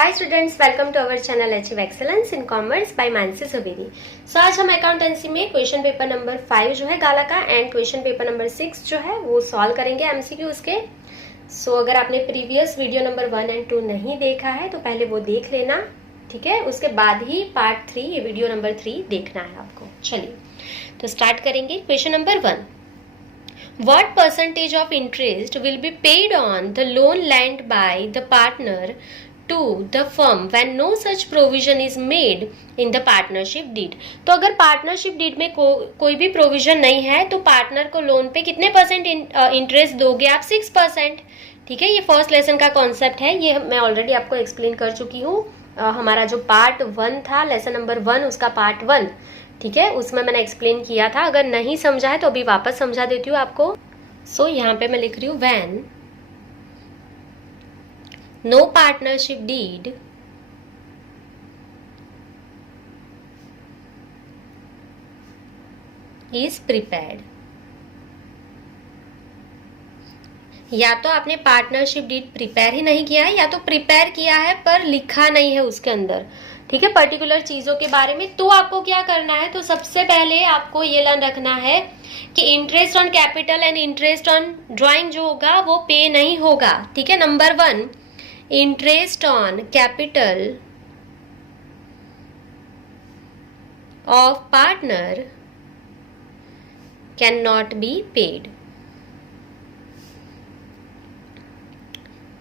Hi students, welcome to our channel achieve excellence in commerce by Mansi Suvedi. सो आज हम accountancy में क्वेश्चन पेपर नंबर 5 जो है गाला का एंड क्वेश्चन पेपर नंबर 6 जो है वो सॉल्व करेंगे एमसीक्यूज के। सो अगर आपने प्रीवियस वीडियो नंबर 1 एंड 2 नहीं देखा है तो पहले वो देख लेना, ठीक है। उसके बाद ही पार्ट 3 ये वीडियो नंबर 3 देखना है आपको। चलिए तो स्टार्ट करेंगे। Question number 1, what percentage of interest will be paid on the loan lent by the partner to the firm when no such provision is made in the partnership deed। तो अगर partnership deed में कोई भी provision नहीं है तो partner को loan पे कितने परसेंट इंटरेस्ट दोगे आप? 6%। ठीक है, ये फर्स्ट लेसन का कॉन्सेप्ट है, ये मैं ऑलरेडी आपको एक्सप्लेन कर चुकी हूँ। हमारा जो पार्ट 1 था, लेसन नंबर 1, उसका पार्ट 1, ठीक है, उसमें मैंने एक्सप्लेन किया था। अगर नहीं समझा है तो अभी वापस समझा देती हूँ आपको। सो यहाँ पे मैं लिख रही हूँ when no partnership deed is prepared. या तो आपने पार्टनरशिप डीड प्रिपेयर ही नहीं किया है या तो प्रिपेयर किया है पर लिखा नहीं है उसके अंदर, ठीक है, पर्टिकुलर चीजों के बारे में। तो आपको क्या करना है? तो सबसे पहले आपको ये लर्न रखना है कि interest on capital and interest on drawing जो होगा वो पे नहीं होगा, ठीक है। Number 1, interest on capital of partner can not be paid,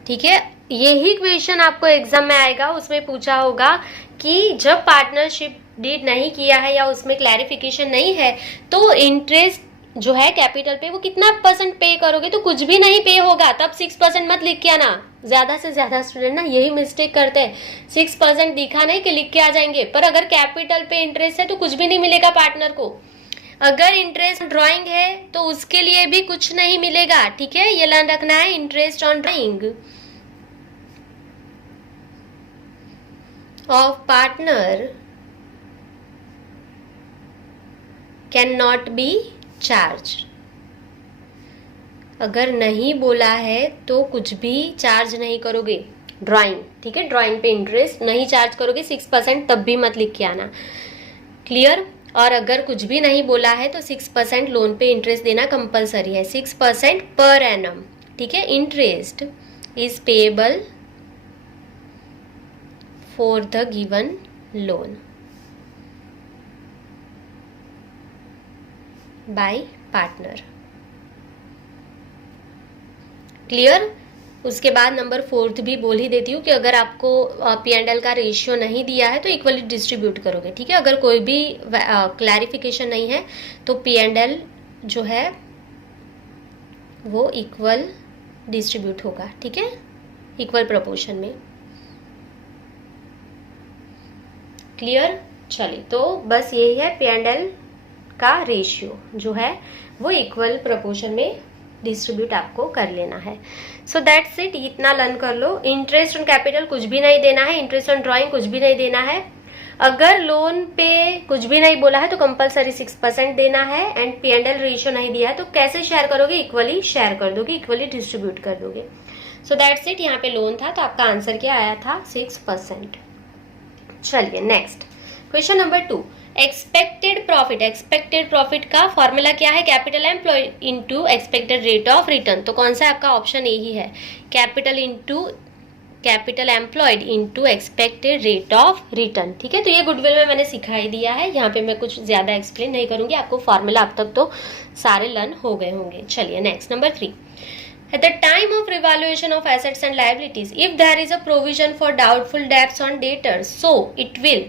ठीक है। यही क्वेश्चन आपको एग्जाम में आएगा, उसमें पूछा होगा कि जब पार्टनरशिप डीड नहीं किया है या उसमें क्लैरिफिकेशन नहीं है तो इंटरेस्ट जो है कैपिटल पे वो कितना परसेंट पे करोगे? तो कुछ भी नहीं पे होगा, तब 6% मत लिख के आना। ज्यादा से ज्यादा स्टूडेंट ना यही मिस्टेक करते हैं, 6% दिखा नहीं कि लिख के आ जाएंगे, पर अगर कैपिटल पे इंटरेस्ट है तो कुछ भी नहीं मिलेगा पार्टनर को। अगर इंटरेस्ट ड्राइंग है तो उसके लिए भी कुछ नहीं मिलेगा, ठीक है, ये ध्यान रखना है। Interest on drawing of partner cannot be charged। अगर नहीं बोला है तो कुछ भी चार्ज नहीं करोगे ड्राइंग, ठीक है, ड्राइंग पे इंटरेस्ट नहीं चार्ज करोगे 6%, तब भी मत लिख के आना, क्लियर। और अगर कुछ भी नहीं बोला है तो 6% लोन पे इंटरेस्ट देना कंपलसरी है, 6% पर एनम, ठीक है। Interest is payable for the given loan by partner, clear. उसके बाद नंबर 4 भी बोल ही देती हूँ कि अगर आपको P&L का रेशियो नहीं दिया है तो इक्वली डिस्ट्रीब्यूट करोगे, ठीक है। अगर कोई भी क्लैरिफिकेशन नहीं है तो P&L जो है वो इक्वल डिस्ट्रीब्यूट होगा, ठीक है, इक्वल प्रोपोर्शन में, क्लियर। चलिए तो बस यही है, P&L का रेशियो जो है वो इक्वल प्रोपोर्शन में डिस्ट्रीब्यूट आपको कर लेना है। सो दैट्स इट, इतना लर्न कर लो। इंटरेस्ट ऑन कैपिटल कुछ भी नहीं देना है, इंटरेस्ट ऑन ड्राइंग कुछ भी नहीं देना है। अगर लोन पे कुछ भी नहीं बोला है तो कंपलसरी 6% देना है एंड P&L रेशियो नहीं दिया है तो कैसे शेयर करोगे? इक्वली शेयर कर दोगे, इक्वली डिस्ट्रीब्यूट कर दोगे। So that's it. यहाँ पे लोन था तो आपका आंसर क्या आया था? 6%। चलिए next question number 2, expected profit. Expected profit का फॉर्मूला क्या है? Capital employed into expected rate of return. तो कौन सा आपका ऑप्शन यही है? Capital into capital employed into expected rate of return, ठीक है। तो ये गुडविल में मैंने सिखाई दिया है, यहाँ पे मैं कुछ ज्यादा एक्सप्लेन नहीं करूंगी, आपको फॉर्मूला अब तक तो सारे लर्न हो गए होंगे। चलिए next number 3, at the time of revaluation of assets and liabilities, if there is a provision for doubtful debts on debtors, so it will।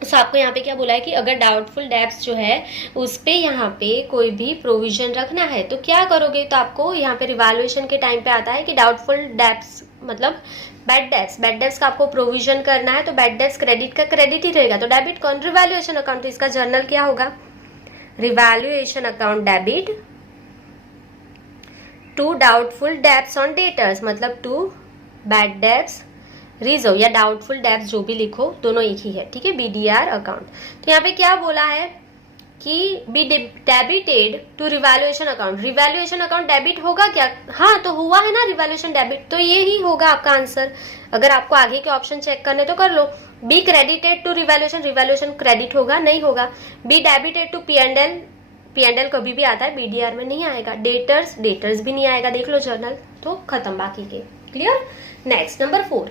तो आपको यहाँ पे क्या बोला है कि अगर डाउटफुल डेब्ट्स जो है उस पे यहाँ पे कोई भी प्रोविजन रखना है तो क्या करोगे? तो आपको यहाँ पे रिवैल्यूएशन के टाइम पे आता है कि डाउटफुल डेब्ट्स मतलब बैड डेब्ट्स का आपको प्रोविजन करना है, तो बैड डेब्ट्स क्रेडिट का क्रेडिट ही रहेगा, तो डेबिट कौन? Revaluation account. तो इसका जर्नल क्या होगा? Revaluation account debit to doubtful debts on debtors, मतलब टू बैड डेब्ट्स रिजर्व या डाउटफुल डेब्ट्स जो भी लिखो दोनों एक ही है, ठीक है, BDR अकाउंट। तो यहाँ पे क्या बोला है? कि be debited to revaluation account. Revaluation account debit होगा क्या? हाँ, तो हुआ है ना रिवैल्यूएशन डेबिट, तो ये ही होगा आपका आंसर। अगर आपको आगे के ऑप्शन चेक करने तो कर लो। B credited to revaluation, revaluation credit होगा? नहीं होगा। B debited to P and L कभी भी आता है, बीडीआर में नहीं आएगा। डेटर्स, डेटर्स भी नहीं आएगा, देख लो जर्नल। तो खत्म बाकी के। Clear? Next number 4,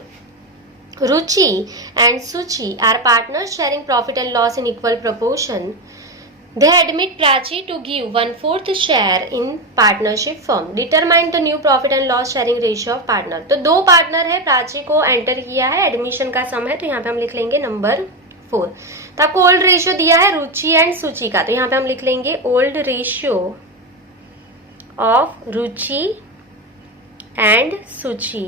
Ruchi and Suchi are partners sharing profit and loss in equal proportion. They admit Prachi to give 1/4 share in partnership firm. Determine the new profit and loss sharing ratio of partner. तो 2 partner है, प्राची को enter किया है, admission का सम है, तो यहाँ पे हम लिख लेंगे नंबर 4। तो आपको ओल्ड रेशियो दिया है रुचि एंड सुचि का, तो यहाँ पे हम लिख लेंगे old ratio of Ruchi and सुचि।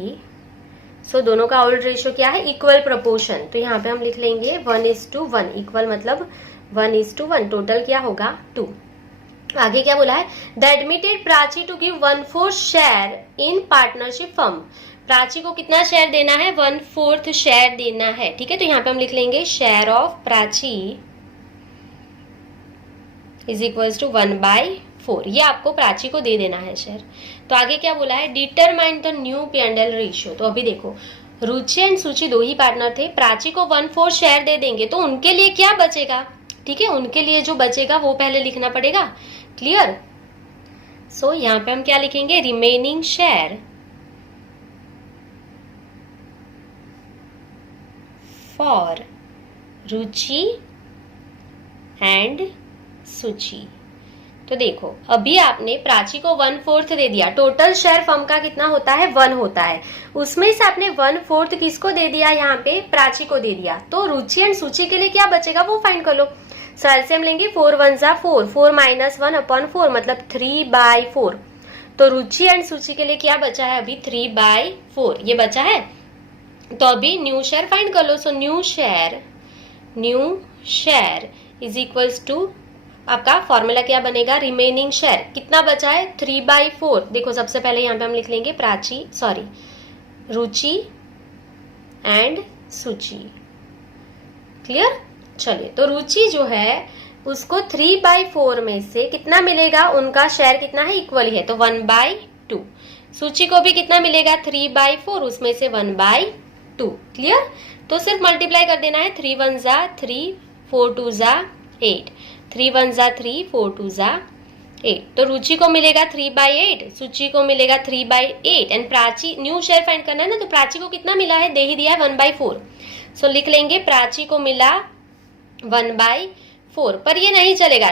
सो दोनों का ओल्ड रेशियो क्या है? Equal proportion. तो यहाँ पे हम लिख लेंगे 1:1। इक्वल मतलब 1:1। टोटल क्या होगा? 2। आगे क्या बोला है? The admitted Prachi to give 1/4 share in partnership firm. Prachi को कितना शेयर देना है? 1/4 शेयर देना है। ठीक है, तो यहाँ पे हम लिख लेंगे share of Prachi is equals to 1/4। ये आपको प्राची को दे देना है शेयर। तो आगे क्या बोला है? Determine the new P&L ratio. तो अभी देखो, रुचि एंड सुचि 2 ही पार्टनर थे, प्राची को 1/4 शेयर दे देंगे तो उनके लिए क्या बचेगा? ठीक है, उनके लिए जो बचेगा वो पहले लिखना पड़ेगा। क्लियर? सो यहाँ पे हम क्या लिखेंगे? Remaining share for Ruchi and सुचि। तो देखो, अभी आपने प्राची को 1/4 दे दिया, टोटल शेयर फर्म का कितना होता है? 1 होता है, उसमें से आपने 1/4 किसको दे दिया? यहाँ पे प्राची को दे दिया। तो रुचि एंड सुचि के लिए क्या बचेगा वो फाइंड कर लो। एलसीएम लेंगे, 4 1 जा 4, 4 - 1/4 मतलब 3/4। तो रुचि एंड सुचि के लिए क्या बचा है? अभी 3/4 ये बचा है। तो अभी न्यू शेयर फाइंड कर लो। So new share is equals to, आपका फॉर्मूला क्या बनेगा? रिमेनिंग शेयर कितना बचा है? 3/4। देखो, सबसे पहले यहाँ पे हम लिख लेंगे रुचि एंड सुचि। क्लियर? चलिए, तो रुचि जो है उसको 3/4 में से कितना मिलेगा? उनका शेयर कितना है? इक्वल ही है, तो 1/2। सुचि को भी कितना मिलेगा? 3/4, उसमें से 1/2। क्लियर? तो सिर्फ मल्टीप्लाई कर देना है। 3 1 जा 3, 4 2 जा 8, 3 1 जा 3, 4 2 जा 8। तो रुचि को मिलेगा 3/8, सुचि को मिलेगा 3/8 and Prachi, new share find करना है ना, तो प्राची को कितना मिला है? दे ही दिया है 1/4। सो लिख लेंगे प्राची को मिला 1/4। पर ये नहीं चलेगा।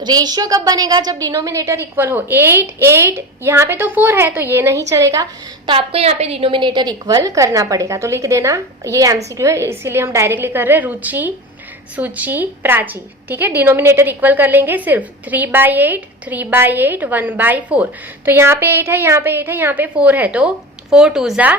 रेशियो कब बनेगा? जब डिनोमिनेटर इक्वल हो। 8 8 यहाँ पे तो 4 है, तो ये नहीं चलेगा। तो आपको यहाँ पे डिनोमिनेटर इक्वल करना पड़ेगा। तो लिख देना, ये एमसीक्यू है इसीलिए हम डायरेक्टली कर रहे हैं, रुचि सुचि प्राची। ठीक है, डिनोमिनेटर इक्वल कर लेंगे सिर्फ 3/8 3/8 1/4। तो यहाँ पे 8 है, यहाँ पे 8 है, यहाँ पे 4 है, तो 4 2 जा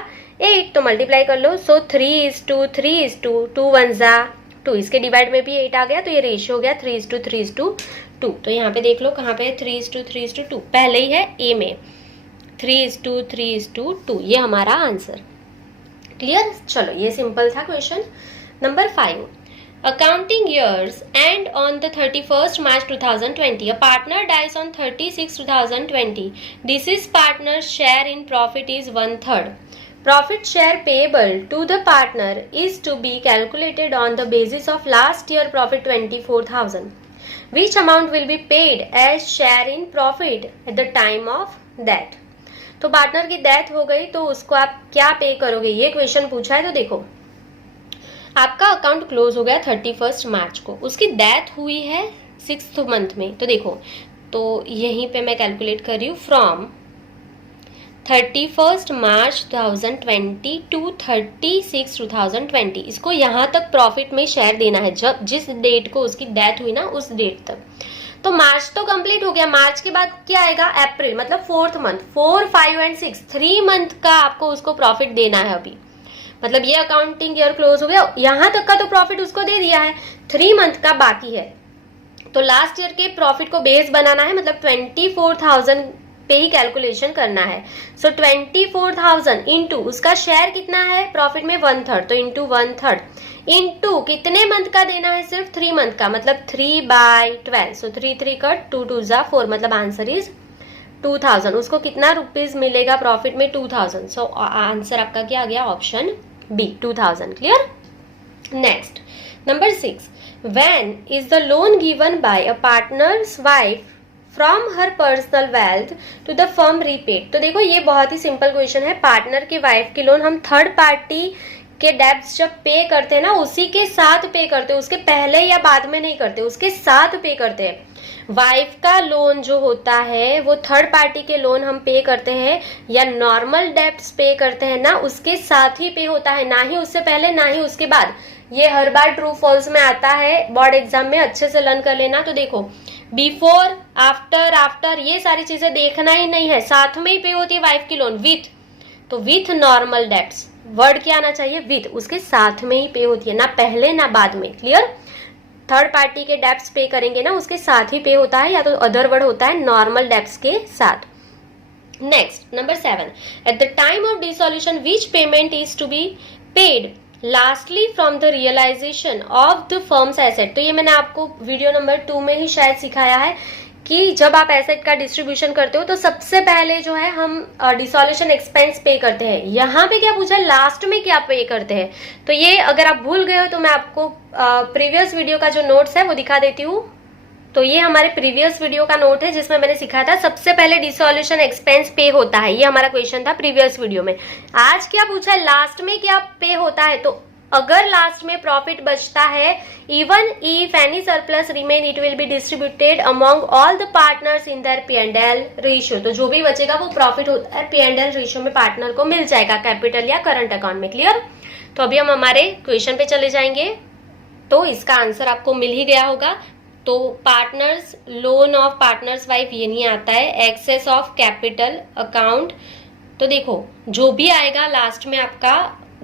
8, तो मल्टीप्लाई कर लो। सो 3:2 3:2, 2 1 जा 2, इसके डिवाइड में भी 8 आ गया, तो ये रेशियो हो गया 3:3:2। तो यहाँ पे देख लो कहाँ पे 3:3:2, पहले ही है ए में 3:3:2, ये हमारा आंसर। क्लियर? चलो, ये सिंपल था question. Number 5, accounting years end on the 31st March 2020. A partner dies on 36 2020. Deceased partner's share in profit is 1/3. Profit share payable to the partner is to be calculated on the basis of last year profit 24,000. Which amount will be paid as share in profit at the time of death? तो partner की death हो गई तो उसको आप क्या पे करोगे, ये क्वेश्चन पूछा है। तो देखो, आपका अकाउंट क्लोज हो गया 31 मार्च को, उसकी डेथ हुई है 6th मंथ में। तो देखो, तो यहीं पे मैं कैलकुलेट कर रही हूँ फ्रॉम 31 मार्च 2020 टू 36 2020। इसको यहाँ तक प्रॉफिट में शेयर देना है, जब जिस डेट को उसकी डेथ हुई ना उस डेट तक। तो मार्च तो कंप्लीट हो गया, मार्च के बाद क्या आएगा? अप्रैल, मतलब 4th मंथ, 4 5 एंड 6, 3 मंथ का आपको उसको प्रॉफिट देना है अभी। मतलब ये अकाउंटिंग ईयर क्लोज हो गया, यहाँ तक का तो प्रॉफिट उसको दे दिया है, 3 मंथ का बाकी है। तो लास्ट ईयर के प्रॉफिट को बेस बनाना है, मतलब 24,000 पे ही कैलकुलेशन करना है। सो 24,000 इंटू उसका शेयर कितना है प्रॉफिट में 1/3, तो इंटू 1/3 इंटू कितने मंथ का देना है, सिर्फ 3 मंथ का, मतलब 3/12। सो 3 3 कट 2 2 जा 4, मतलब आंसर इज 2000। उसको कितना रुपीज मिलेगा प्रॉफिट में, 2000। सो आंसर आपका क्या आ गया, option B 2000। Clear. Next number 6, when is the loan given by a partner's wife from her personal wealth to the firm repaid। तो देखो ये बहुत ही सिंपल क्वेश्चन है। पार्टनर की वाइफ की लोन हम थर्ड पार्टी के डेब्ट्स जब पे करते हैं ना, उसी के साथ पे करते हैं, उसके पहले या बाद में नहीं करते, उसके साथ पे करते हैं। वाइफ का लोन जो होता है वो थर्ड पार्टी के लोन हम पे करते हैं या नॉर्मल डेब्ट्स पे करते हैं ना, उसके साथ ही पे होता है, ना ही उससे पहले ना ही उसके बाद। ये हर बार ट्रू फॉल्स में आता है, बोर्ड एग्जाम में अच्छे से लर्न कर लेना। तो देखो बिफोर, आफ्टर, आफ्टर, ये सारी चीजें देखना ही नहीं है, साथ में ही पे होती है वाइफ की लोन विथ। तो विथ नॉर्मल डेब्ट्स, वर्ड क्या आना चाहिए, विथ, उसके साथ में ही पे होती है, ना पहले ना बाद में। क्लियर। थर्ड पार्टी के डेब्ट्स पे करेंगे ना, उसके साथ ही पे होता है, या तो अदर वर्ड होता है नॉर्मल डेब्ट्स के साथ। Next number 7, at the time of dissolution which payment is to be paid lastly from the realisation of the firm's asset. तो ये मैंने आपको वीडियो नंबर 2 में ही शायद सिखाया है कि जब आप एसेट का डिस्ट्रीब्यूशन करते हो तो सबसे पहले जो है हम डिसोल्यूशन एक्सपेंस पे करते हैं। यहाँ पे क्या पूछा है, लास्ट में क्या पे करते हैं। तो ये अगर आप भूल गए हो तो मैं आपको प्रीवियस वीडियो का जो नोट्स है वो दिखा देती हूँ। तो ये हमारे प्रीवियस वीडियो का नोट है जिसमें मैंने सिखाया था सबसे पहले डिसोल्यूशन एक्सपेंस पे होता है। ये हमारा क्वेश्चन था प्रीवियस वीडियो में। आज क्या पूछा है, लास्ट में क्या पे होता है। तो अगर लास्ट में प्रॉफिट बचता है, even if any surplus remain it will be distributed among all the partners in their P&L ratio. तो जो भी बचेगा वो प्रॉफिट होता है P&L रेशियो में पार्टनर को मिल जाएगा, कैपिटल या करंट अकाउंट में। क्लियर। तो अभी हम हमारे क्वेश्चन पे चले जाएंगे। तो इसका आंसर आपको मिल ही गया होगा। तो partners loan of partners wife ये नहीं आता है, एक्सेस ऑफ कैपिटल अकाउंट। तो देखो जो भी आएगा लास्ट में आपका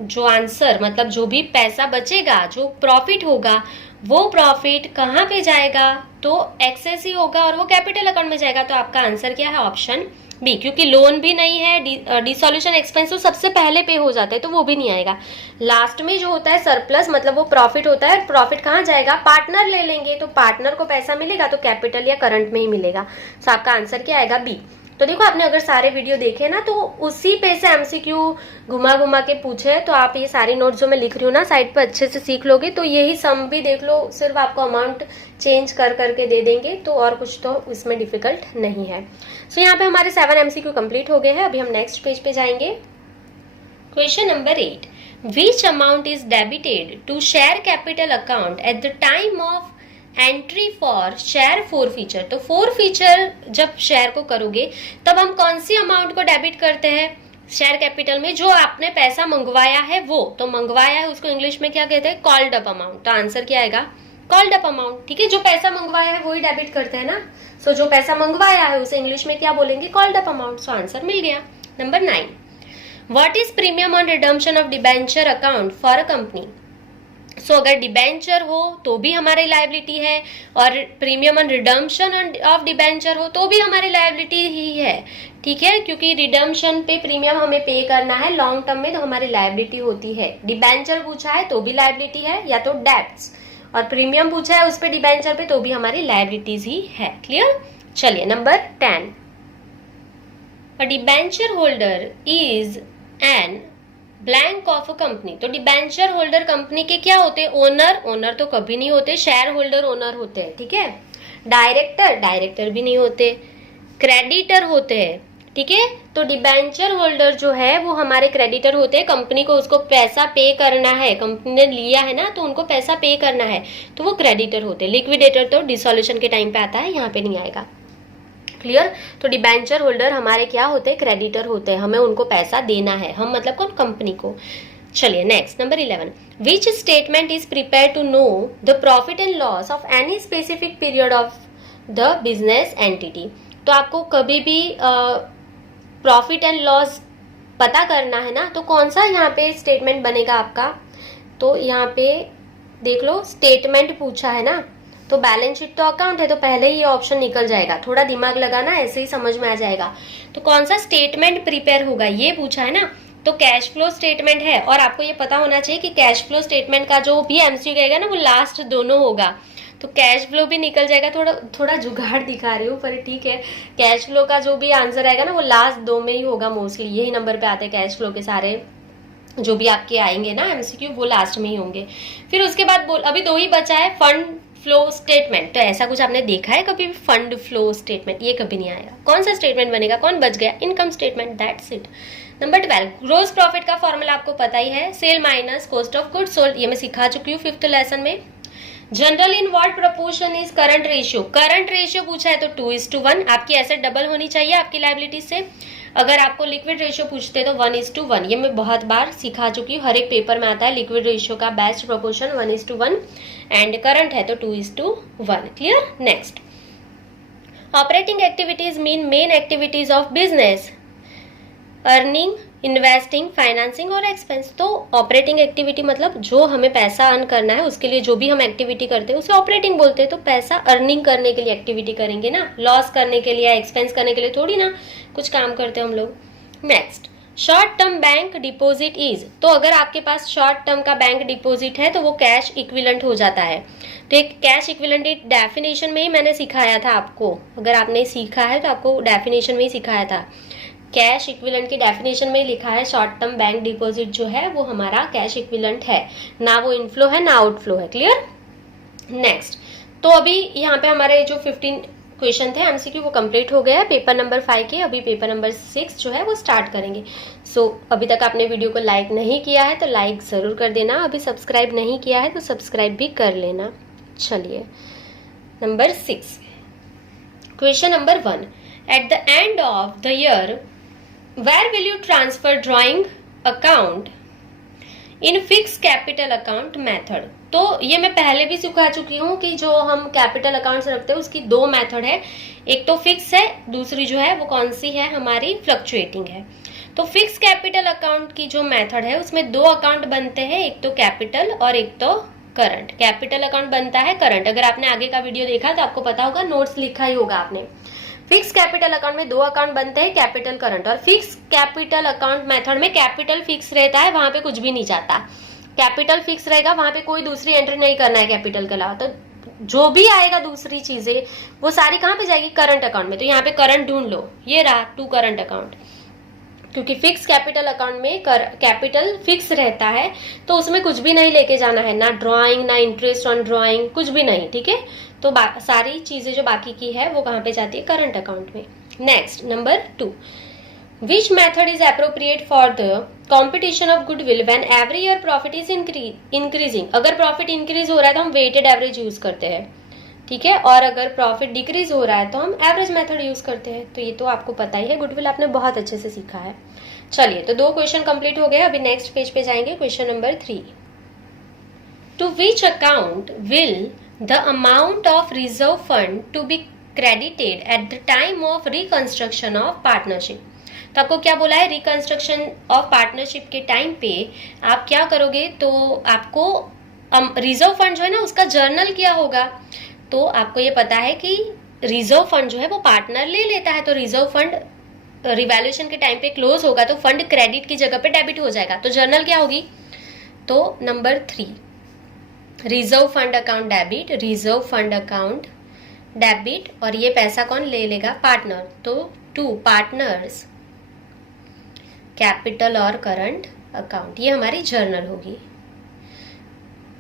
जो आंसर, मतलब जो भी पैसा बचेगा, जो प्रॉफिट होगा, वो प्रॉफिट कहाँ पे जाएगा, तो एक्सेस ही होगा और वो कैपिटल अकाउंट में जाएगा। तो आपका आंसर क्या है, ऑप्शन बी। क्योंकि लोन भी नहीं है, डिसोल्यूशन एक्सपेंस तो सबसे पहले पे हो जाते हैं, तो वो भी नहीं आएगा। लास्ट में जो होता है सरप्लस, मतलब वो प्रॉफिट होता है। प्रॉफिट कहाँ जाएगा, पार्टनर ले लेंगे, तो पार्टनर को पैसा मिलेगा तो कैपिटल या करंट में ही मिलेगा। तो आपका आंसर क्या आएगा, बी। तो देखो आपने अगर सारे वीडियो देखे ना तो उसी पे से एमसीक्यू घुमा घुमा के पूछे, तो आप ये सारी नोट जो मैं लिख रही हूँ ना साइड पे अच्छे से सीख लोगे। तो यही सम भी देख लो, सिर्फ आपको अमाउंट चेंज कर करके दे देंगे, तो और कुछ तो इसमें डिफिकल्ट नहीं है। सो यहाँ पे हमारे 7 एमसीक्यू कंप्लीट हो गए हैं। अभी हम नेक्स्ट पेज पे जाएंगे। Question number 8, which amount is debited to share capital account at the time of entry for share forfeiture. तो फॉरफीचर जब शेयर को करोगे तब हम कौन सी अमाउंट को डेबिट करते हैं शेयर कैपिटल में, जो आपने पैसा मंगवाया है वो। तो मंगवाया है उसको इंग्लिश में क्या कहते हैं, कॉल्ड अप अमाउंट। तो आंसर क्या आएगा, कॉल्ड अप अमाउंट। ठीक है, जो पैसा मंगवाया है वही डेबिट करते हैं ना। सो जो पैसा मंगवाया है उसे इंग्लिश में क्या बोलेंगे, called up amount. So answer मिल गया। Number 9, what is premium on redemption of debenture account for a company. So अगर डिबेंचर हो तो भी हमारी लायबिलिटी है, और premium on redemption of debenture हो तो भी हमारी लायबिलिटी ही है। ठीक है, क्योंकि रिडम्पशन पे प्रीमियम हमें पे करना है लॉन्ग टर्म में, तो हमारी लायबिलिटी होती है। डिबेंचर पूछा है तो भी लायबिलिटी है, या तो डेब्ट्स, और प्रीमियम पूछा है उस पे डिबेंचर पे तो भी हमारी लायबिलिटीज ही है। क्लियर। चलिए number 10, a debenture holder is an blank of a company. तो डिबेंचर होल्डर कंपनी के क्या होते हैं, ओनर। ओनर तो कभी नहीं होते, शेयर होल्डर ओनर होते हैं। ठीक है, डायरेक्टर, डायरेक्टर भी नहीं होते, क्रेडिटर होते हैं। ठीक है, तो डिबेंचर होल्डर जो है वो हमारे क्रेडिटर होते हैं। कंपनी को उसको पैसा पे करना है, कंपनी ने लिया है ना तो उनको पैसा पे करना है, तो वो क्रेडिटर होते हैं। लिक्विडेटर तो डिसोल्यूशन के टाइम पे आता है, यहाँ पे नहीं आएगा। क्लियर। तो डिबेंचर होल्डर हमारे क्या होते हैं, क्रेडिटर होते हैं, हमें उनको पैसा देना है, हम मतलब कौन, कंपनी को। चलिए next number 11, which statement is prepare to know the profit and loss of any specific period of the business entity. तो आपको कभी भी प्रॉफिट एंड लॉस पता करना है ना, तो कौन सा यहाँ पे स्टेटमेंट बनेगा आपका। तो यहाँ पे देख लो स्टेटमेंट पूछा है ना, तो बैलेंस शीट तो अकाउंट है, तो पहले ही ये ऑप्शन निकल जाएगा। थोड़ा दिमाग लगाना, ऐसे ही समझ में आ जाएगा। तो कौन सा स्टेटमेंट प्रिपेयर होगा ये पूछा है ना, तो कैश फ्लो स्टेटमेंट है। और आपको ये पता होना चाहिए कि कैश फ्लो स्टेटमेंट का जो भी एमसीक्यू रहेगा ना वो लास्ट दोनों होगा, तो कैश फ्लो भी निकल जाएगा। थोड़ा जुगाड़ दिखा रही हूँ पर ठीक है। कैश फ्लो का जो भी आंसर आएगा ना वो लास्ट दो में ही होगा, मोस्टली यही नंबर पे आते हैं कैश फ्लो के सारे जो भी आपके आएंगे ना एमसीक्यू, वो लास्ट में ही होंगे। फिर उसके बाद अभी दो ही बचा है, फंड फ्लो स्टेटमेंट। तो ऐसा कुछ आपने देखा है कभी भी फंड फ्लो स्टेटमेंट? ये कभी नहीं आएगा। कौन सा स्टेटमेंट बनेगा? कौन बच गया? Income statement, that's it. Number 12, gross profit का फॉर्मूला आपको पता ही है, sale minus cost of goods sold. ये मैं सिखा चुकी हूँ 5th लेसन में। General in what proportion is current ratio? Current ratio पूछा है तो 2:1। आपकी एसेट डबल होनी चाहिए आपकी लायबिलिटी से। अगर आपको लिक्विड रेशियो पूछते हैं तो 1:1। ये मैं बहुत बार सिखा चुकी हूँ, हर एक पेपर में आता है लिक्विड रेशियो का बेस्ट प्रोपोर्शन 1:1 एंड करंट है तो 2:1। Clear? Next, operating activities mean main activities of business, earning, investing, financing और एक्सपेंस। तो ऑपरेटिंग एक्टिविटी मतलब जो हमें पैसा अर्न करना है उसके लिए जो भी हम एक्टिविटी करते हैं उसे ऑपरेटिंग बोलते हैं। तो पैसा अर्निंग करने के लिए एक्टिविटी करेंगे ना, लॉस करने के लिए, एक्सपेंस करने के लिए थोड़ी ना कुछ काम करते हैं हम लोग। Next, short term bank deposit is. तो अगर आपके पास शॉर्ट टर्म का बैंक डिपॉजिट है तो वो कैश इक्विवेलेंट हो जाता है। तो एक कैश इक्विवेलेंट डेफिनेशन में ही मैंने सिखाया था आपको, अगर आपने सीखा है तो आपको डेफिनेशन में ही सिखाया था। कैश इक्विवेलेंट की डेफिनेशन में लिखा है शॉर्ट टर्म बैंक डिपॉजिट जो है वो हमारा कैश इक्विवेलेंट है, ना वो इनफ्लो है ना आउटफ्लो है। क्लियर? नेक्स्ट, तो अभी यहाँ पे हमारे जो 15 क्वेश्चन थे एमसीक्यू वो कंप्लीट हो गया पेपर नंबर 5 के। अभी पेपर नंबर 6 जो है वो स्टार्ट करेंगे। सो अभी तक आपने वीडियो को लाइक नहीं किया है तो लाइक जरूर कर देना, अभी सब्सक्राइब नहीं किया है तो सब्सक्राइब भी कर लेना। चलिए number 6, question number 1, at the end of the year where will you transfer drawing account in fixed capital account method? तो ये मैं पहले भी सिखा चुकी हूँ कि जो हम कैपिटल अकाउंट्स रखते हैं उसकी दो मेथड है, एक तो फिक्स है, दूसरी जो है वो कौन सी है हमारी फ्लक्चुएटिंग है। तो फिक्स कैपिटल अकाउंट की जो मेथड है उसमें दो अकाउंट बनते हैं, एक तो कैपिटल और एक तो करंट। कैपिटल अकाउंट बनता है करंट, अगर आपने आगे का वीडियो देखा तो आपको पता होगा, नोट्स लिखा ही होगा आपने। फिक्स कैपिटल अकाउंट में दो अकाउंट बनते हैं, कैपिटल करंट। और फिक्स कैपिटल अकाउंट मेथड में कैपिटल फिक्स रहता है, वहां पे कुछ भी नहीं जाता। कैपिटल फिक्स रहेगा, वहां पे कोई दूसरी एंट्री नहीं करना है कैपिटल के अलावा। तो जो भी आएगा दूसरी चीजें वो सारी कहाँ पे जाएगी? करंट अकाउंट में। तो यहाँ पे करंट ढूंढ लो, ये रहा टू करंट अकाउंट, क्योंकि फिक्स कैपिटल अकाउंट में कैपिटल फिक्स रहता है तो उसमें कुछ भी नहीं लेके जाना है, ना ड्रॉइंग ना इंटरेस्ट ऑन ड्रॉइंग, कुछ भी नहीं। ठीक है, तो सारी चीजें जो बाकी की है वो कहाँ पे जाती है? करंट अकाउंट में। Next, number 2, which method is appropriate for the competition of goodwill when every year profit is increasing? अगर प्रॉफिट इंक्रीज हो रहा है तो हम वेटेड एवरेज यूज करते हैं, ठीक है, और अगर प्रॉफिट डिक्रीज हो रहा है तो हम एवरेज मेथड यूज करते हैं। तो ये तो आपको पता ही है, गुडविल आपने बहुत अच्छे से सीखा है। चलिए, तो 2 क्वेश्चन कंप्लीट हो गए, अभी नेक्स्ट पेज पे जाएंगे। Question number 3, to which account will the amount of reserve fund to be credited at the time of reconstruction of partnership? तो आपको क्या बोला है? रिकंस्ट्रक्शन ऑफ पार्टनरशिप के टाइम पे आप क्या करोगे? तो आपको रिजर्व फंड जो है ना उसका जर्नल क्या होगा? तो आपको ये पता है कि रिजर्व फंड जो है वो पार्टनर ले लेता है, तो रिजर्व फंड रिवैल्यूएशन के टाइम पे क्लोज होगा तो फंड क्रेडिट की जगह पे डेबिट हो जाएगा। तो जर्नल क्या होगी? तो number 3, reserve fund account debit, reserve fund account debit, और ये पैसा कौन ले लेगा? पार्टनर। तो 2 पार्टनर्स कैपिटल और करंट अकाउंट, ये हमारी जर्नल होगी।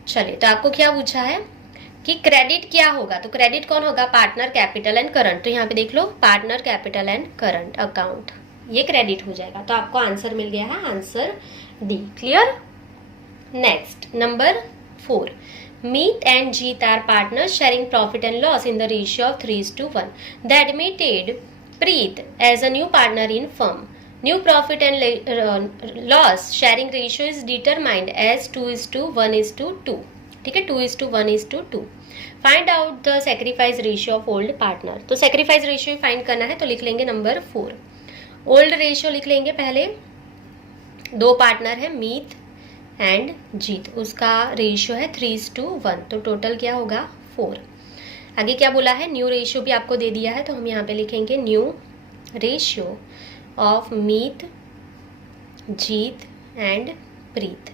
चलिए, तो आपको क्या पूछा है कि क्रेडिट क्या होगा? तो क्रेडिट कौन होगा? Partner, capital and current. तो यहाँ पे देख लो, partner, capital and current account, ये क्रेडिट हो जाएगा। तो आपको आंसर मिल गया है, answer D. Clear? Next, number 4, Meet and Jeet are partners sharing profit and loss in the ratio of 3:1. They admitted Preet as a new partner in firm. New profit and loss sharing ratio is determined as 2:1:2. ठीक है, 2:1:2. Find out the sacrifice ratio of old partner. तो sacrifice ratio find करना है तो लिख लेंगे number 4। Old ratio लिख लेंगे पहले, 2 पार्टनर है मीत एंड जीत, उसका रेशियो है 3:1, तो टोटल क्या होगा? 4। आगे क्या बोला है, न्यू रेशियो भी आपको दे दिया है, तो हम यहाँ पे लिखेंगे new ratio of Meet, Jeet and Preet,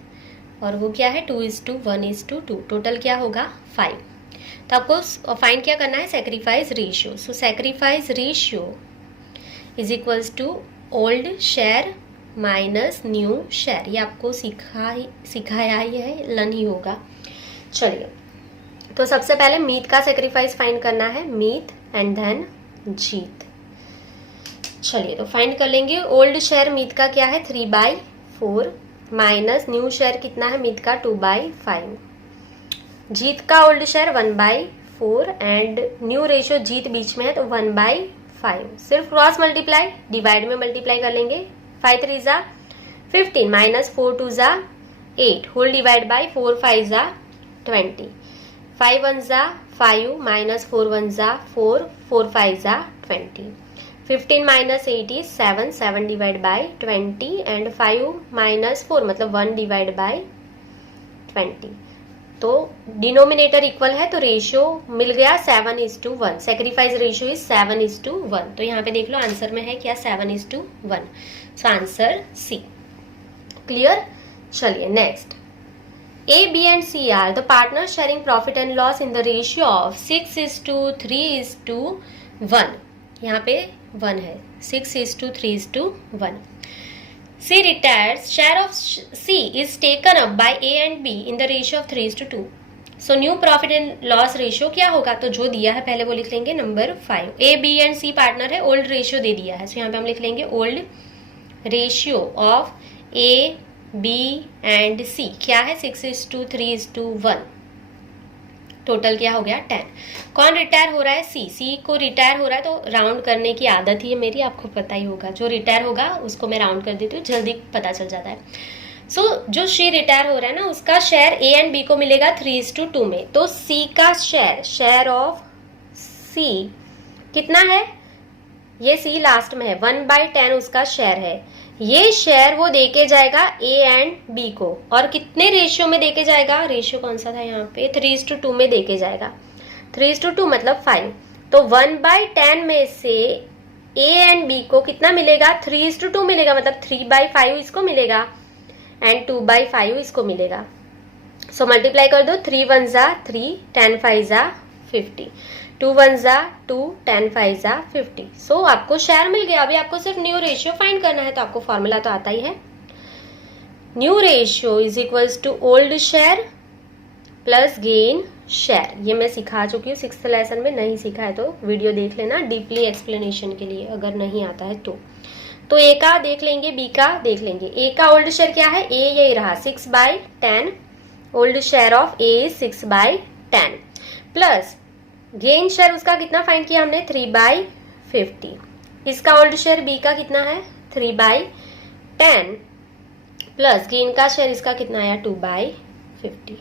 और वो क्या है 2:1:2, टोटल क्या होगा 5। तो आपको फाइंड क्या करना है, sacrifice ratio. So sacrifice ratio is equals to old share minus new share. ये आपको सिखाया ही है, लर्न ही होगा। चलिए, तो सबसे पहले मीत का सेक्रीफाइस फाइंड करना है, मीत एंड देन जीत। चलिए, तो फाइंड कर लेंगे। ओल्ड शेयर मीत का क्या है 3/4 माइनस न्यू शेयर कितना है मीत का 2/5। जीत का old share 1/4 and new ratio Jeet बीच में है तो 1/5। सिर्फ क्रॉस मल्टीप्लाई, डिवाइड में मल्टीप्लाई कर लेंगे। 5 3 ज़ा 15 माइनस 4 2 ज़ा 8 होल डिवाइड बाई 4 5 ज़ा 20। 5 1 ज़ा 5 माइनस 4 1 ज़ा 4 4 5 ज़ा 20। 15 minus 8 is 7 7 divide by 20 and 5 minus 4 मतलब 1 डिवाइड बाई 20। तो डिनोमिनेटर इक्वल है तो रेशियो मिल गया 7:1। Sacrifice ratio is 7:1। तो यहाँ पे देख लो आंसर में है क्या 7:1। So answer C. क्लियर। चलिए next, A, B and C are the partners sharing profit and loss in the ratio of 6:3:1। यहाँ पे 1 है, 6:3:1। C retires, share of C is taken up by A and B in the ratio of 3:2। So new profit and loss ratio क्या होगा, तो जो दिया है पहले वो लिख लेंगे number 5। A, B and C partner है, ओल्ड रेशियो दे दिया है, सो यहाँ पे हम लिख लेंगे old ratio of A, B and C क्या है 6:3:1। टोटल क्या हो गया 10। कौन रिटायर हो रहा है, सी को रिटायर हो रहा है, तो राउंड करने की आदत ही है मेरी, आपको पता ही होगा। जो रिटायर होगा उसको मैं राउंड कर देती हूँ, जल्दी पता चल जाता है। सो जो सी रिटायर हो रहा है ना, उसका शेयर ए एंड बी को मिलेगा 3:2 में। तो सी का शेयर ऑफ सी कितना है, ये सी लास्ट में है, 1/10 उसका शेयर है। ये शेयर वो देके जाएगा ए एंड बी को, और कितने रेशियो में देके जाएगा, रेशियो कौन सा था यहाँ पे 3:2 में देके जाएगा। 3:2 मतलब 5। तो 1/10 में से ए एंड बी को कितना मिलेगा 3:2 मिलेगा, मतलब 3/5 इसको मिलेगा एंड 2/5 इसको मिलेगा। सो मल्टीप्लाई कर दो, 3 1 ज़ा 3 10 5 ज़ा 50, 2 1 ज़ा 2 10 5 ज़ा 50। सो आपको शेयर मिल गया। अभी आपको सिर्फ न्यू रेशियो फाइंड करना है, तो आपको फॉर्मूला तो आता ही है। New ratio is equals to old share plus gain share. ये मैं सिखा चुकी हूँ 6th लेसन में, नहीं सीखा है तो वीडियो देख लेना डीपली एक्सप्लेनेशन के लिए, अगर नहीं आता है तो ए का देख लेंगे, बी का देख लेंगे। ए का ओल्ड शेयर क्या है, ए यही रहा 6/10। Old share of A is 6/10 plus gain share उसका कितना फाइंड किया हमने 3/50। इसका ओल्ड शेयर बी का कितना है 3/10 प्लस गेन का शेयर इसका कितना आया 2/50।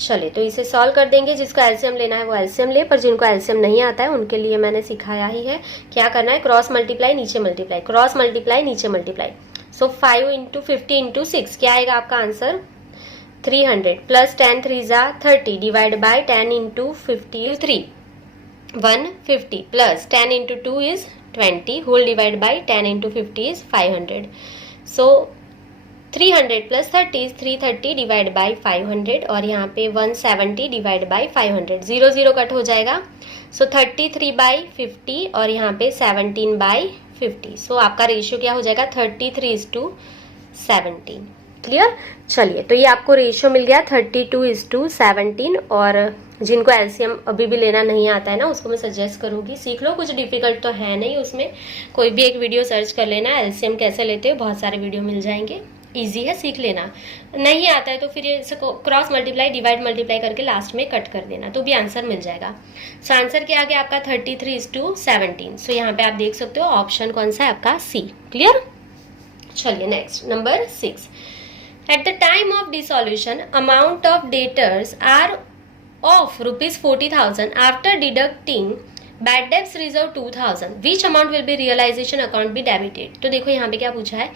चलिए, तो इसे सॉल्व कर देंगे। जिसको एलसीएम लेना है वो एलसीएम ले, पर जिनको एलसीएम नहीं आता है उनके लिए मैंने सिखाया ही है क्या करना है, क्रॉस मल्टीप्लाई नीचे मल्टीप्लाई, क्रॉस मल्टीप्लाई नीचे मल्टीप्लाई। सो 5 × 50 × 6 क्या आएगा आपका आंसर 300 प्लस 10 3 ज़ा 30 divide by 10 × 50 3 150 plus 10 × 2 is 20 whole divide by 10 × 50 is 500। So 300 plus 30 is 330 divide by 500 और यहाँ पे 170 डिवाइड बाई 500। 0 0 कट हो जाएगा। सो 33/50 और यहाँ पे 17/50। सो आपका रेशियो क्या हो जाएगा 33:17। क्लियर। चलिए, तो ये आपको रेशियो मिल गया 32:17। और जिनको एलसीएम अभी भी लेना नहीं आता है ना, उसको मैं सजेस्ट करूंगी सीख लो, कुछ डिफिकल्ट तो है नहीं उसमें। कोई भी एक वीडियो सर्च कर लेना, एलसीएम कैसे लेते हो, बहुत सारे वीडियो मिल जाएंगे, इजी है, सीख लेना। नहीं आता है तो फिर इसे क्रॉस मल्टीप्लाई डिवाइड मल्टीप्लाई करके लास्ट में कट कर देना, तो भी आंसर मिल जाएगा। सो आंसर क्या आ गया आपका 33:17। सो यहाँ पे आप देख सकते हो ऑप्शन कौन सा है आपका सी। क्लियर। चलिए next number 6। At the time of dissolution amount of debtors are of ₹40,000 after deducting bad debts reserve 2,000 which amount will be realisation account be debited. तो देखो यहाँ पे क्या पूछा है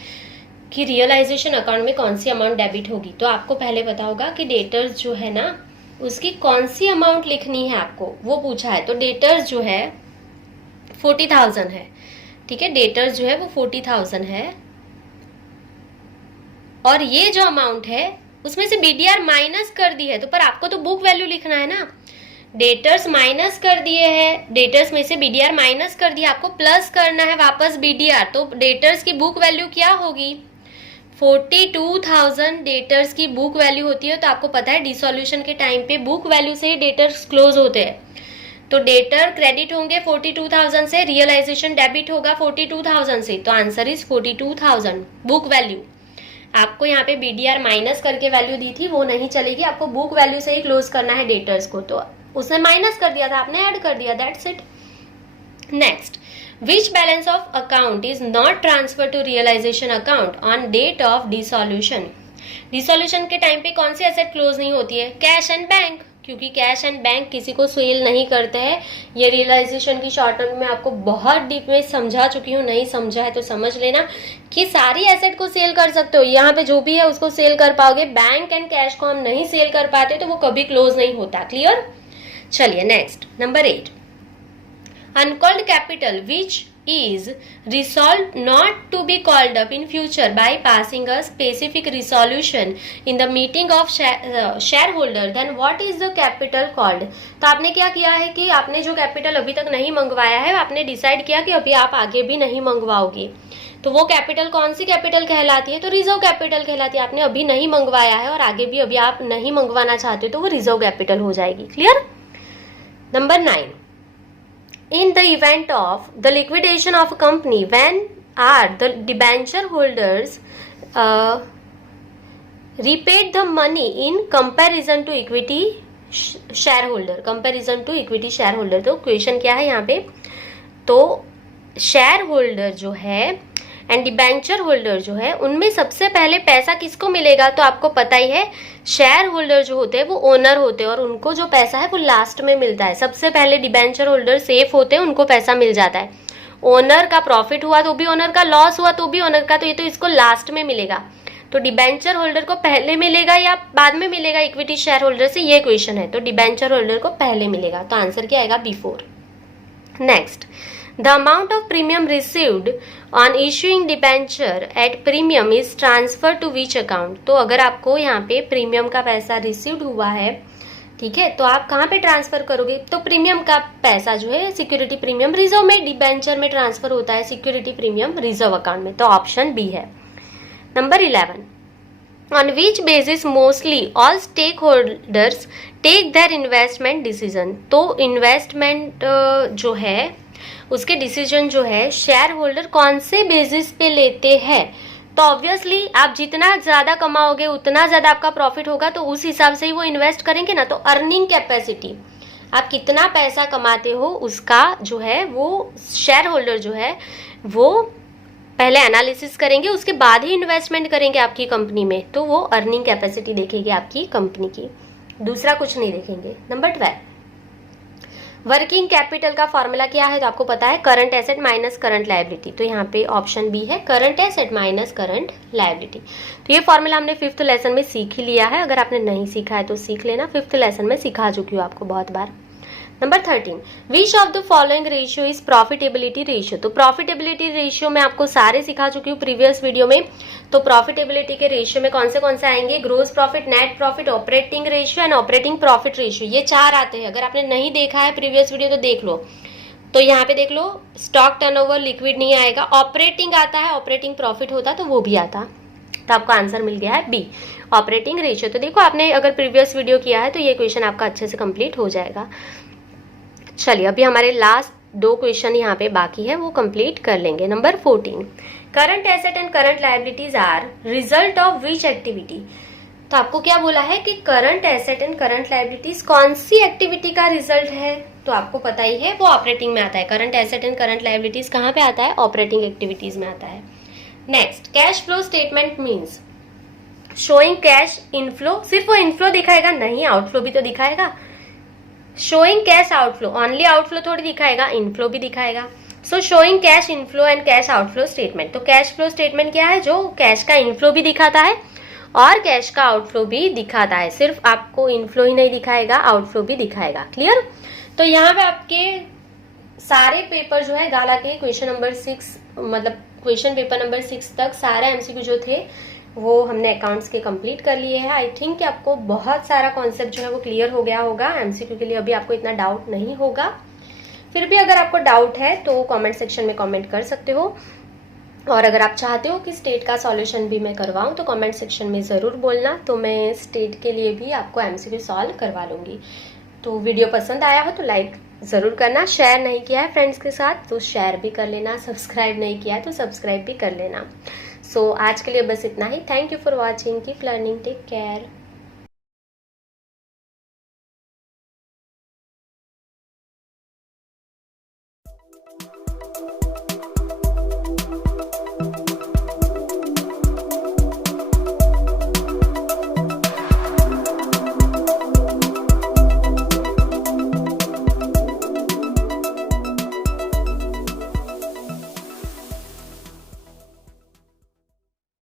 कि रियलाइजेशन अकाउंट में कौन सी अमाउंट डेबिट होगी। तो आपको पहले पता होगा कि डेटर्स जो है ना उसकी कौन सी अमाउंट लिखनी है आपको वो पूछा है। तो डेटर्स जो है 40,000 है, ठीक है, डेटर्स जो है वो 40,000 है, और ये जो अमाउंट है उसमें से बीडीआर माइनस कर दी है, तो पर आपको तो बुक वैल्यू लिखना है ना। डेटर्स माइनस कर दिए हैं, डेटर्स में से बीडीआर माइनस कर दिया, आपको प्लस करना है वापस बीडीआर। तो डेटर्स की बुक वैल्यू क्या होगी, 42,000 डेटर्स की बुक वैल्यू होती है। तो आपको पता है डिसॉल्यूशन के टाइम पे बुक वैल्यू से ही डेटर्स क्लोज होते हैं। तो डेटर क्रेडिट होंगे 42,000 से, रियलाइजेशन डेबिट होगा 42,000 से, तो आंसर इज 42,000 बुक वैल्यू। आपको यहाँ पे बीडीआर माइनस करके वैल्यू दी थी वो नहीं चलेगी, आपको बुक वैल्यू से ही क्लोज करना है डेटर्स को। तो उसने माइनस कर दिया था, आपने ऐड कर दिया, that's it. Next, which balance of account is not transferred to realization account on date of dissolution? Dissolution के टाइम पे कौन सी एसेट क्लोज नहीं होती है, कैश एंड बैंक, क्योंकि कैश एंड बैंक किसी को सेल नहीं करते हैं। ये रियलाइजेशन की शॉर्ट टर्म में आपको बहुत डीप में समझा चुकी हूँ, नहीं समझा है तो समझ लेना कि सारी एसेट को सेल कर सकते हो, यहाँ पे जो भी है उसको सेल कर पाओगे। बैंक एंड कैश को हम नहीं सेल कर पाते तो वो कभी क्लोज नहीं होता। क्लियर? चलिए next, number 8, uncalled capital which is resolved not to be called up in future by passing a specific resolution in the meeting of shareholder, then what is the capital called? तो आपने क्या किया है कि आपने जो capital अभी तक नहीं मंगवाया है आपने डिसाइड किया कि अभी आप आगे भी नहीं मंगवाओगे, तो वो कैपिटल कौन सी कैपिटल कहलाती है, तो रिजर्व कैपिटल कहलाती है। आपने अभी नहीं मंगवाया है और आगे भी अभी आप नहीं मंगवाना चाहते तो वो रिजर्व कैपिटल हो जाएगी। Clear? Number 9, in the event of the liquidation of a company, when are the debenture holders repaid the money in comparison to equity shareholder? comparison to equity shareholder, तो क्वेश्चन क्या है यहाँ पे, तो share holder जो है and debenture holder जो है उनमें सबसे पहले पैसा किसको मिलेगा, तो आपको पता ही है शेयर होल्डर जो होते हैं वो ओनर होते हैं और उनको जो पैसा है वो लास्ट में मिलता है। सबसे पहले डिबेंचर होल्डर सेफ होते हैं, उनको पैसा मिल जाता है। ओनर का प्रॉफिट हुआ तो भी ओनर का, लॉस हुआ तो भी ओनर का, तो ये तो इसको लास्ट में मिलेगा। तो डिबेंचर होल्डर को पहले मिलेगा या बाद में मिलेगा इक्विटी शेयर होल्डर से, ये क्वेश्चन है। तो डिबेंचर होल्डर को पहले मिलेगा, तो आंसर क्या आएगा, before. Next, the amount of premium received on issuing debenture at premium is transferred to which account? तो अगर आपको यहाँ पे प्रीमियम का पैसा रिसीव्ड हुआ है, ठीक है, तो आप कहाँ पे ट्रांसफर करोगे, तो प्रीमियम का पैसा जो है सिक्योरिटी प्रीमियम रिजर्व में, डिबेंचर में ट्रांसफर होता है सिक्योरिटी प्रीमियम रिजर्व अकाउंट में, तो ऑप्शन बी है। Number 11, on which basis mostly all stakeholders take their investment decision? तो इन्वेस्टमेंट जो है उसके डिसीजन जो है शेयर होल्डर कौन से बेसिस पे लेते हैं, तो ऑब्वियसली आप जितना ज्यादा कमाओगे उतना ज्यादा आपका प्रॉफिट होगा, तो उस हिसाब से ही वो इन्वेस्ट करेंगे ना। तो अर्निंग कैपेसिटी, आप कितना पैसा कमाते हो उसका जो है वो शेयर होल्डर जो है वो पहले एनालिसिस करेंगे, उसके बाद ही इन्वेस्टमेंट करेंगे आपकी कंपनी में, तो वो अर्निंग कैपेसिटी देखेंगे आपकी कंपनी की, दूसरा कुछ नहीं देखेंगे। नंबर 12, वर्किंग कैपिटल का फॉर्मूला क्या है, तो आपको पता है current asset minus current liability, तो यहाँ पे ऑप्शन बी है current asset minus current liability. तो ये फॉर्मूला हमने 5th लेसन में सीख ही लिया है, अगर आपने नहीं सीखा है तो सीख लेना, 5th लेसन में सिखा चुकी हूँ आपको बहुत बार। Number 13, which of the following ratio is profitability ratio? तो प्रॉफिटेबिलिटी रेशियो में आपको सारे सिखा चुकी हूँ प्रीवियस वीडियो में। तो प्रॉफिटेबिलिटी के रेशियो में कौन से आएंगे, gross profit, net profit, operating ratio and operating profit ratio, ये 4 आते हैं। अगर आपने नहीं देखा है प्रीवियस वीडियो तो देख लो। तो यहाँ पे देख लो, स्टॉक टर्नओवर लिक्विड नहीं आएगा, ऑपरेटिंग आता है, ऑपरेटिंग प्रॉफिट होता तो वो भी आता, तो आपको आंसर मिल गया है बी, ऑपरेटिंग रेशियो। तो देखो आपने अगर प्रीवियस वीडियो किया है तो ये क्वेश्चन आपका अच्छे से कंप्लीट हो जाएगा। चलिए अभी हमारे लास्ट 2 क्वेश्चन यहाँ पे बाकी है, वो कंप्लीट कर लेंगे। Number 14, current asset and current liabilities are result of which activity? तो आपको क्या बोला है कि current asset and current liabilities कौन सी एक्टिविटी का रिजल्ट है, तो आपको पता ही है वो ऑपरेटिंग में आता है। Current asset and current liabilities कहाँ पे आता है, ऑपरेटिंग एक्टिविटीज में आता है। Next, cash flow statement means showing cash inflow, सिर्फ वो इनफ्लो दिखाएगा नहीं, आउटफ्लो भी तो दिखाएगा। Showing cash outflow, only outflow थोड़ी दिखाएगा, इनफ्लो भी दिखाएगा। So showing cash inflow and cash outflow statement, तो कैश फ्लो स्टेटमेंट क्या है, जो कैश का इनफ्लो भी दिखाता है और कैश का आउटफ्लो भी दिखाता है, सिर्फ आपको इनफ्लो ही नहीं दिखाएगा, आउटफ्लो भी दिखाएगा। क्लियर? तो यहाँ पे आपके सारे पेपर जो है गाला के क्वेश्चन नंबर 6 मतलब क्वेश्चन पेपर नंबर 6 तक सारे एमसीक्यू जो थे वो हमने अकाउंट्स के कंप्लीट कर लिए हैं। आई थिंक कि आपको बहुत सारा कॉन्सेप्ट जो है वो क्लियर हो गया होगा। एमसीक्यू के लिए अभी आपको इतना डाउट नहीं होगा। फिर भी अगर आपको डाउट है तो कमेंट सेक्शन में कमेंट कर सकते हो, और अगर आप चाहते हो कि स्टेट का सॉल्यूशन भी मैं करवाऊं तो कमेंट सेक्शन में ज़रूर बोलना, तो मैं स्टेट के लिए भी आपको एमसीक्यू सॉल्व करवा लूँगी। तो वीडियो पसंद आया हो तो लाइक ज़रूर करना, शेयर नहीं किया है फ्रेंड्स के साथ तो शेयर भी कर लेना, सब्सक्राइब नहीं किया है तो सब्सक्राइब भी कर लेना। सो आज के लिए बस इतना ही। Thank you for watching, keep learning, take care.